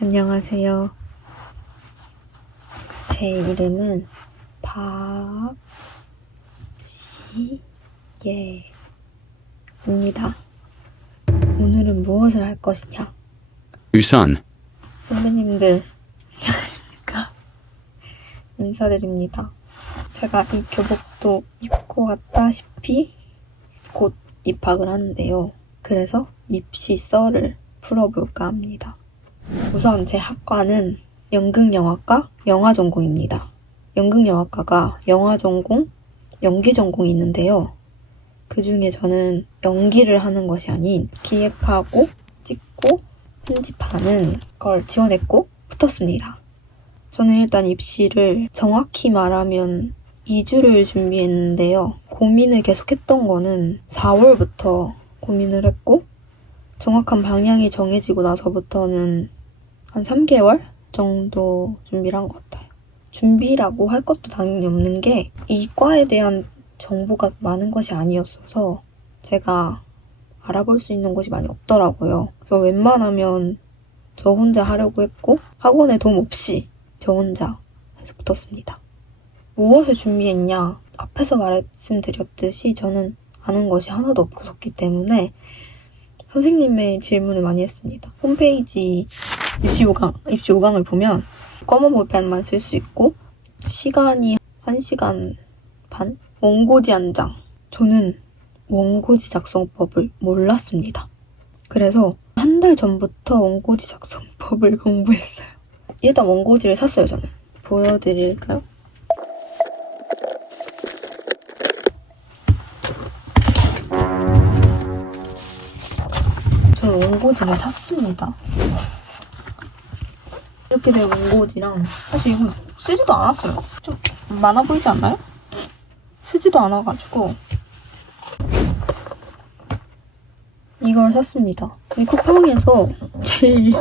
안녕하세요. 제 이름은 박지예입니다. 오늘은 무엇을 할 것이냐? 우선 선배님들 안녕하십니까? 인사드립니다. 제가 이 교복도 입고 왔다시피 곧 입학을 하는데요. 그래서 입시 썰을 풀어볼까 합니다. 우선 제 학과는 연극영화과 영화전공입니다. 연극영화과가 영화전공, 연기전공이 있는데요. 그 중에 저는 연기를 하는 것이 아닌 기획하고 찍고 편집하는 걸 지원했고 붙었습니다. 저는 일단 입시를 정확히 말하면 2주를 준비했는데요. 고민을 계속했던 거는 4월부터 고민을 했고 정확한 방향이 정해지고 나서부터는 한 3개월 정도 준비를 한 것 같아요. 준비라고 할 것도 당연히 없는 게 이 과에 대한 정보가 많은 것이 아니었어서 제가 알아볼 수 있는 곳이 많이 없더라고요. 그래서 웬만하면 저 혼자 하려고 했고 학원에 도움 없이 저 혼자 해서 붙었습니다. 무엇을 준비했냐? 앞에서 말씀드렸듯이 저는 아는 것이 하나도 없었기 때문에 선생님의 질문을 많이 했습니다. 홈페이지 입시 5강을 보면 검은 볼펜만 쓸 수 있고 시간이 1시간 반? 원고지 한 장. 저는 원고지 작성법을 몰랐습니다. 그래서 한 달 전부터 원고지 작성법을 공부했어요. 일단 원고지를 샀어요, 저는. 보여드릴까요? 저는 원고지를 샀습니다. 이렇게 된 원고지랑 사실 이건 쓰지도 않았어요. 좀 많아 보이지 않나요? 쓰지도 않아가지고 이걸 샀습니다. 이 쿠팡에서 제일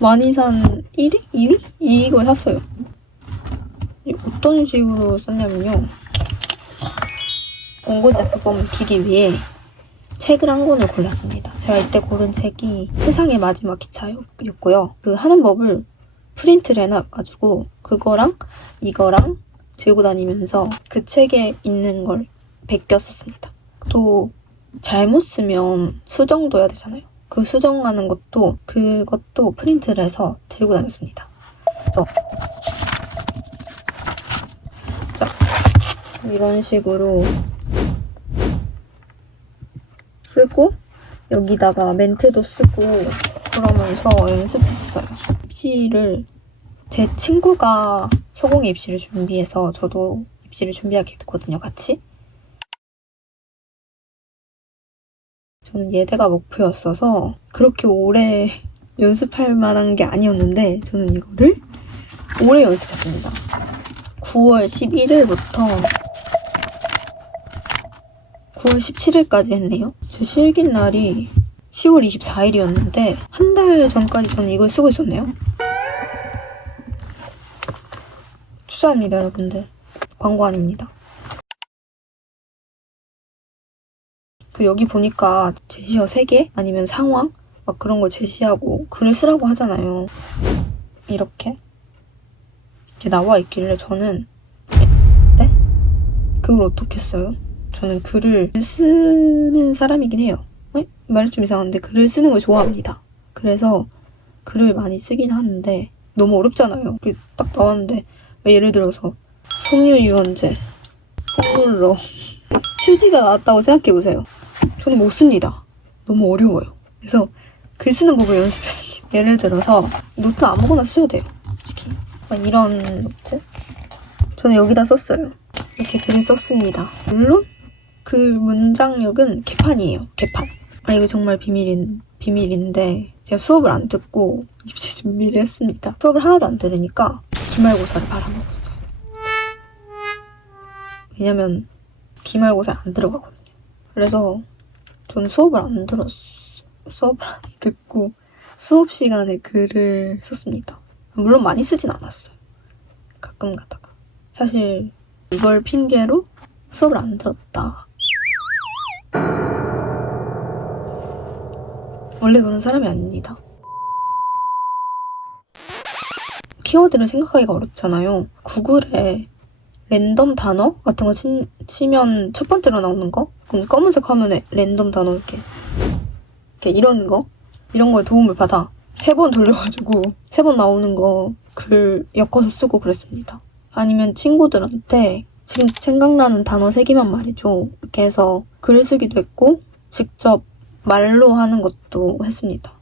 많이 산 1위? 2위? 이걸 샀어요. 어떤 식으로 썼냐면요. 원고지 작성법을 익히기 위해 책을 한 권을 골랐습니다. 제가 이때 고른 책이 세상의 마지막 기차였고요. 그 하는 법을 프린트를 해놔가지고 그거랑 이거랑 들고 다니면서 그 책에 있는 걸 베꼈었습니다. 또 잘못 쓰면 수정도 해야 되잖아요. 그 수정하는 것도 그것도 프린트를 해서 들고 다녔습니다. 그래서 자, 이런 식으로 쓰고 여기다가 멘트도 쓰고 그러면서 연습했어요. 입시를 제 친구가 서공의 입시를 준비해서 저도 입시를 준비하게 됐거든요, 같이. 저는 예대가 목표였어서 그렇게 오래 연습할 만한 게 아니었는데 저는 이거를 오래 연습했습니다. 9월 11일부터 9월 17일까지 했네요. 제 실기 날이 10월 24일이었는데 한 달 전까지 저는 이걸 쓰고 있었네요. 투자합니다, 여러분들. 광고 아닙니다. 그 여기 보니까 제시어 3개 아니면 상황 막 그런 거 제시하고 글을 쓰라고 하잖아요. 이렇게 나와 있길래 저는 네? 그걸 어떻게 써요? 저는 글을 쓰는 사람이긴 해요. 말이 좀 이상한데 글을 쓰는 걸 좋아합니다. 그래서 글을 많이 쓰긴 하는데 너무 어렵잖아요. 딱 나왔는데 예를 들어서 섬유유연제, 포폴러, 휴지가 나왔다고 생각해보세요. 저는 못 씁니다. 너무 어려워요. 그래서 글 쓰는 법을 연습했습니다. 예를 들어서 노트 아무거나 쓰셔도 돼요. 솔직히 이런 노트 저는 여기다 썼어요. 이렇게 글을 썼습니다. 물론 그 문장력은 개판이에요. 개판. 이거 정말 비밀인데 제가 수업을 안 듣고 입시 준비를 했습니다. 수업을 하나도 안 들으니까 기말고사를 바라먹었어요. 왜냐면 기말고사에 안 들어가거든요. 그래서 저는 수업을 안 듣고 수업 시간에 글을 썼습니다. 물론 많이 쓰진 않았어요. 가끔 가다가. 사실 이걸 핑계로 수업을 안 들었다. 원래 그런 사람이 아닙니다. 키워드를 생각하기가 어렵잖아요. 구글에 랜덤 단어 같은 거 치면 첫 번째로 나오는 거? 그럼 검은색 화면에 랜덤 단어 이렇게 이런 거에 도움을 받아 3번 돌려가지고 3번 나오는 거 글 엮어서 쓰고 그랬습니다. 아니면 친구들한테 지금 생각나는 단어 3개만 말해줘 이렇게 해서 글을 쓰기도 했고 직접 말로 하는 것도 했습니다.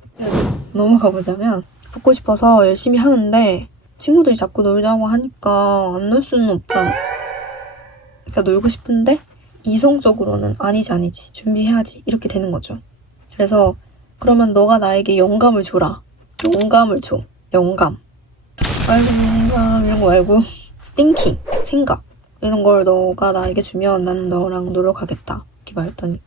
넘어가 보자면 붙고 싶어서 열심히 하는데 친구들이 자꾸 놀자고 하니까 안 놀 수는 없잖아. 그러니까 놀고 싶은데 이성적으로는 아니지 준비해야지 이렇게 되는 거죠. 그래서 그러면 너가 나에게 영감을 줘라. 영감을 줘. 영감 이런 거 말고 thinking, 생각 이런 걸 너가 나에게 주면 나는 너랑 놀러 가겠다 이렇게 말했더니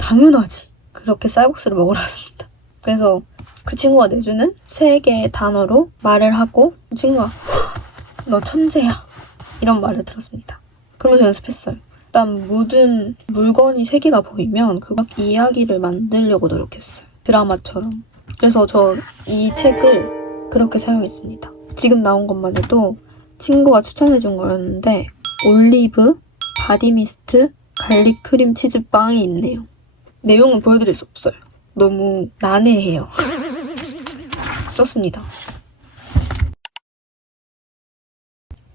당연하지. 그렇게 쌀국수를 먹으러 왔습니다. 그래서 그 친구가 내주는 3개의 단어로 말을 하고 친구가 너 천재야 이런 말을 들었습니다. 그러면서 연습했어요. 일단 모든 물건이 3개가 보이면 그 이야기를 만들려고 노력했어요. 드라마처럼. 그래서 저 이 책을 그렇게 사용했습니다. 지금 나온 것만 해도 친구가 추천해준 거였는데 올리브, 바디미스트, 갈릭 크림 치즈 빵이 있네요. 내용은 보여드릴 수 없어요. 너무 난해해요. 썼습니다.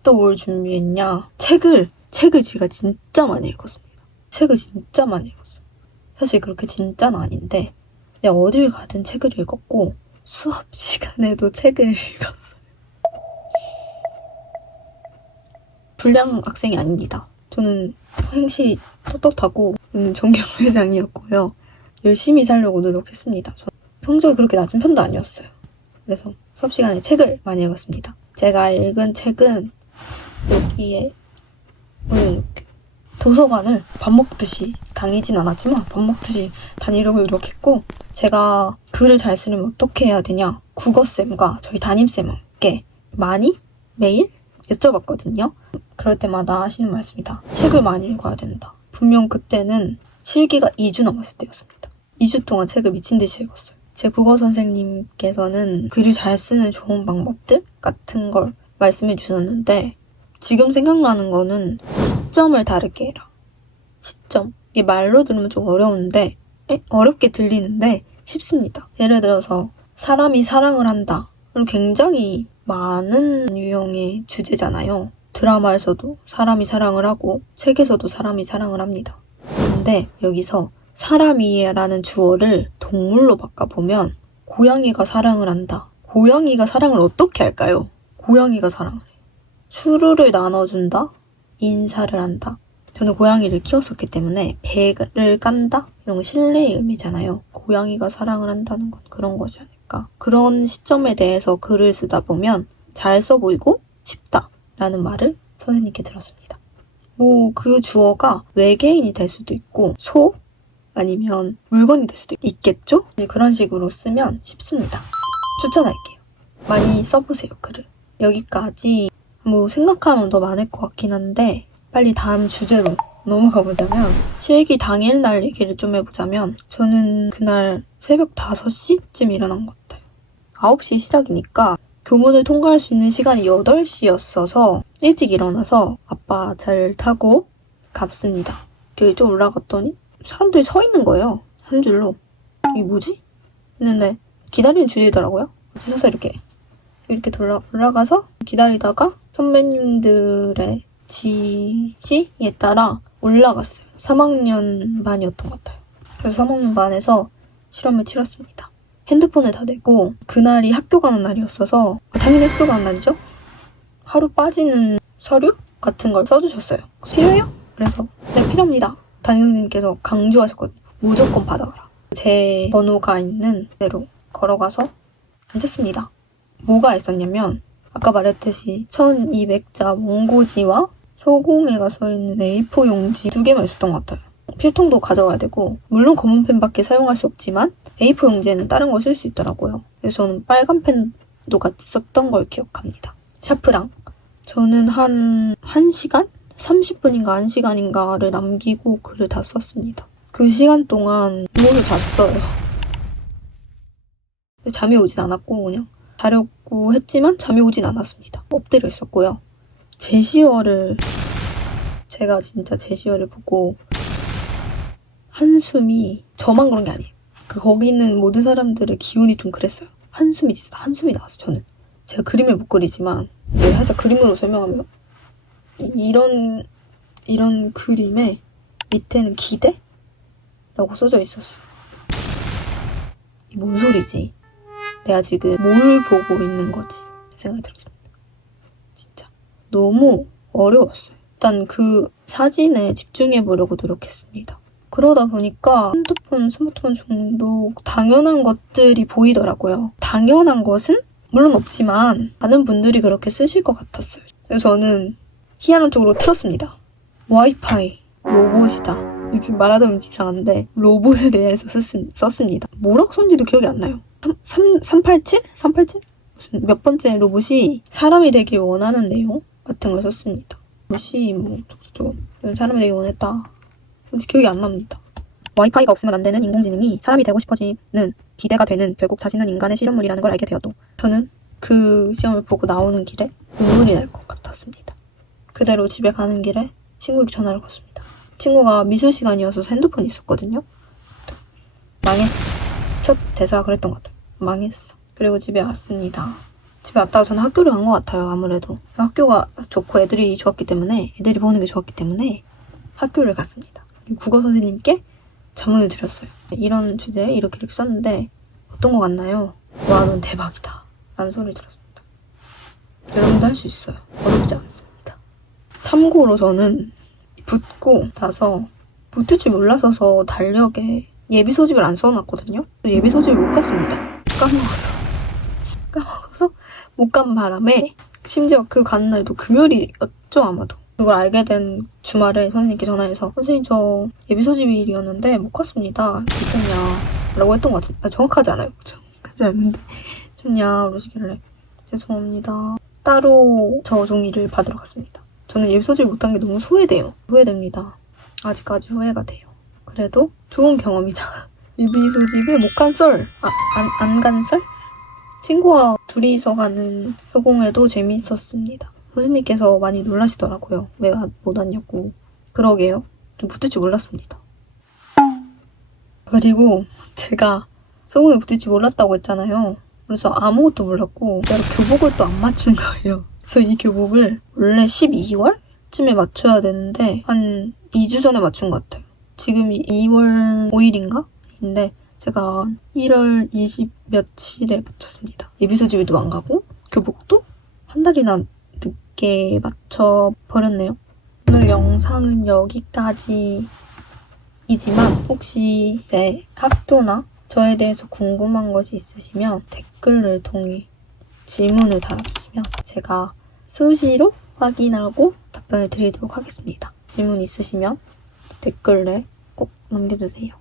또 뭘 준비했냐? 책을 제가 진짜 많이 읽었습니다. 책을 진짜 많이 읽었어요. 사실 그렇게 진짜는 아닌데 내가 어딜 가든 책을 읽었고 수업 시간에도 책을 읽었어요. 불량 학생이 아닙니다. 저는 행실이 떳떳하고 정경회장이었고요. 열심히 살려고 노력했습니다. 성적이 그렇게 낮은 편도 아니었어요. 그래서 수업 시간에 책을 많이 읽었습니다. 제가 읽은 책은 여기에 도서관을 밥 먹듯이 다니진 않았지만 밥 먹듯이 다니려고 노력했고 제가 글을 잘 쓰려면 어떻게 해야 되냐 국어쌤과 저희 담임쌤께 많이 매일 여쭤봤거든요. 그럴 때마다 하시는 말씀이다. 책을 많이 읽어야 된다. 분명 그때는 실기가 2주 남았을 때였습니다. 2주 동안 책을 미친 듯이 읽었어요. 제 국어 선생님께서는 글을 잘 쓰는 좋은 방법들 같은 걸 말씀해 주셨는데 지금 생각나는 거는 시점을 다르게 해라. 시점. 이게 말로 들으면 좀 어려운데 어렵게 들리는데 쉽습니다. 예를 들어서 사람이 사랑을 한다. 그럼 굉장히 많은 유형의 주제잖아요. 드라마에서도 사람이 사랑을 하고 책에서도 사람이 사랑을 합니다. 근데 여기서 사람이라는 주어를 동물로 바꿔보면 고양이가 사랑을 한다. 고양이가 사랑을 어떻게 할까요? 고양이가 사랑을 해. 추루를 나눠준다. 인사를 한다. 저는 고양이를 키웠었기 때문에 배를 깐다? 이런 거 신뢰의 의미잖아요. 고양이가 사랑을 한다는 건 그런 것이 아닐까. 그런 시점에 대해서 글을 쓰다 보면 잘 써 보이고 쉽다라는 말을 선생님께 들었습니다. 그 주어가 외계인이 될 수도 있고 소? 아니면 물건이 될 수도 있겠죠? 그런 식으로 쓰면 쉽습니다. 추천할게요. 많이 써보세요, 글을. 여기까지 생각하면 더 많을 것 같긴 한데 빨리 다음 주제로 넘어가 보자면 실기 당일날 얘기를 좀 해보자면 저는 그날 새벽 5시쯤 일어난 것 같아요. 9시 시작이니까 교문을 통과할 수 있는 시간이 8시였어서 일찍 일어나서 아빠 차를 타고 갔습니다. 여기 좀 올라갔더니 사람들이 서 있는 거예요. 한 줄로. 이게 뭐지? 했는데 기다리는 줄이더라고요. 서서 이렇게 올라가서 기다리다가 선배님들의 지시에 따라 올라갔어요. 3학년 반이었던 것 같아요. 그래서 3학년 반에서 실험을 치렀습니다. 핸드폰을 다 대고 그날이 학교 가는 날이었어서 당연히 학교 가는 날이죠. 하루 빠지는 서류 같은 걸 써주셨어요. 필요해요? 그래서 네, 필요합니다. 담임선생님께서 강조하셨거든요. 무조건 받아가라. 제 번호가 있는 대로 걸어가서 앉았습니다. 뭐가 있었냐면 아까 말했듯이 1200자 원고지와 서공예가 써있는 A4 용지 2개만 있었던 것 같아요. 필통도 가져가야 되고 물론 검은 펜밖에 사용할 수 없지만 A4 용지에는 다른 걸 쓸 수 있더라고요. 그래서 저는 빨간 펜도 같이 썼던 걸 기억합니다. 샤프랑 저는 한 1시간? 30분인가 1시간인가를 남기고 글을 다 썼습니다. 그 시간 동안 누워서 잤어요. 잠이 오진 않았고 그냥 자려고 자고 했지만 잠이 오진 않았습니다. 엎드려 있었고요. 제시어를 제가 진짜 제시어를 보고 한숨이 저만 그런 게 아니에요. 거기 있는 모든 사람들의 기운이 좀 그랬어요. 한숨이 진짜 한숨이 나왔어요. 저는 제가 그림을 못 그리지만 살짝 그림으로 설명하면 이런 그림에 밑에는 기대라고 써져 있었어요. 이 뭔 소리지? 내가 지금 뭘 보고 있는 거지? 생각이 들었습니다. 진짜 너무 어려웠어요. 일단 그 사진에 집중해 보려고 노력했습니다. 그러다 보니까 스마트폰 중독 당연한 것들이 보이더라고요. 당연한 것은 물론 없지만 많은 분들이 그렇게 쓰실 것 같았어요. 그래서 저는 희한한 쪽으로 틀었습니다. 와이파이 로봇이다. 지금 말하다 보면 이상한데 로봇에 대해서 썼습니다. 뭐라고 썼는지도 기억이 안 나요. 387? 387? 무슨 몇 번째 로봇이 사람이 되길 원하는 내용 같은 걸 썼습니다. 로봇이 뭐 저거 사람이 되길 원했다. 기억이 안 납니다. 와이파이가 없으면 안 되는 인공지능이 사람이 되고 싶어지는 기대가 되는 결국 자신은 인간의 실험물이라는 걸 알게 되어도 저는 그 시험을 보고 나오는 길에 눈물이 날 것 같았습니다. 그대로 집에 가는 길에 친구에게 전화를 걸었습니다. 친구가 미술 시간이어서 핸드폰이 있었거든요. 망했어. 첫 대사가 그랬던 것 같아요. 망했어. 그리고 집에 왔습니다. 집에 왔다가 저는 학교를 간 것 같아요. 아무래도 학교가 좋고 애들이 보는 게 좋았기 때문에 학교를 갔습니다. 국어 선생님께 자문을 드렸어요. 이런 주제에 이렇게 썼는데 어떤 거 같나요? 와, 넌 대박이다 라는 소리를 들었습니다. 여러분도 할 수 있어요. 어렵지 않습니다. 참고로 저는 붙고 나서 붙을 줄 몰라서 달력에 예비 소집을 안 써놨거든요. 예비 소집을 못 갔습니다. 까먹어서 못 간 바람에 심지어 그 간 날도 금요일이었죠, 아마도. 그걸 알게 된 주말에 선생님께 전화해서 선생님 저 예비 소집일이었는데 못 갔습니다. 괜찮냐 라고 했던 것 같은데 정확하지 않아요. 정확하지 않은데 괜찮냐 그러시길래 죄송합니다. 따로 저 종이를 받으러 갔습니다. 저는 예비 소집을 못한 게 너무 후회됩니다. 아직까지 후회가 돼요. 그래도 좋은 경험이다. 예비 소집을 못 간 썰, 안 간 썰? 친구와 둘이서 가는 소공회도 재미있었습니다. 선생님께서 많이 놀라시더라고요. 왜 못 왔냐고. 그러게요. 좀 붙을 줄 몰랐습니다. 그리고 제가 소공에 붙을 줄 몰랐다고 했잖아요. 그래서 아무것도 몰랐고 내가 교복을 또 안 맞춘 거예요. 그래서 이 교복을 원래 12월쯤에 맞춰야 되는데 한 2주 전에 맞춘 것 같아요. 지금이 2월 5일인가? 인데 제가 1월 20 며칠에 맞췄습니다. 예비소집에도 안 가고 교복도 한 달이나 늦게 맞춰버렸네요. 오늘 영상은 여기까지이지만 혹시 제 학교나 저에 대해서 궁금한 것이 있으시면 댓글을 통해 질문을 달아주시면 제가 수시로 확인하고 답변을 드리도록 하겠습니다. 질문 있으시면 댓글에 꼭 남겨주세요.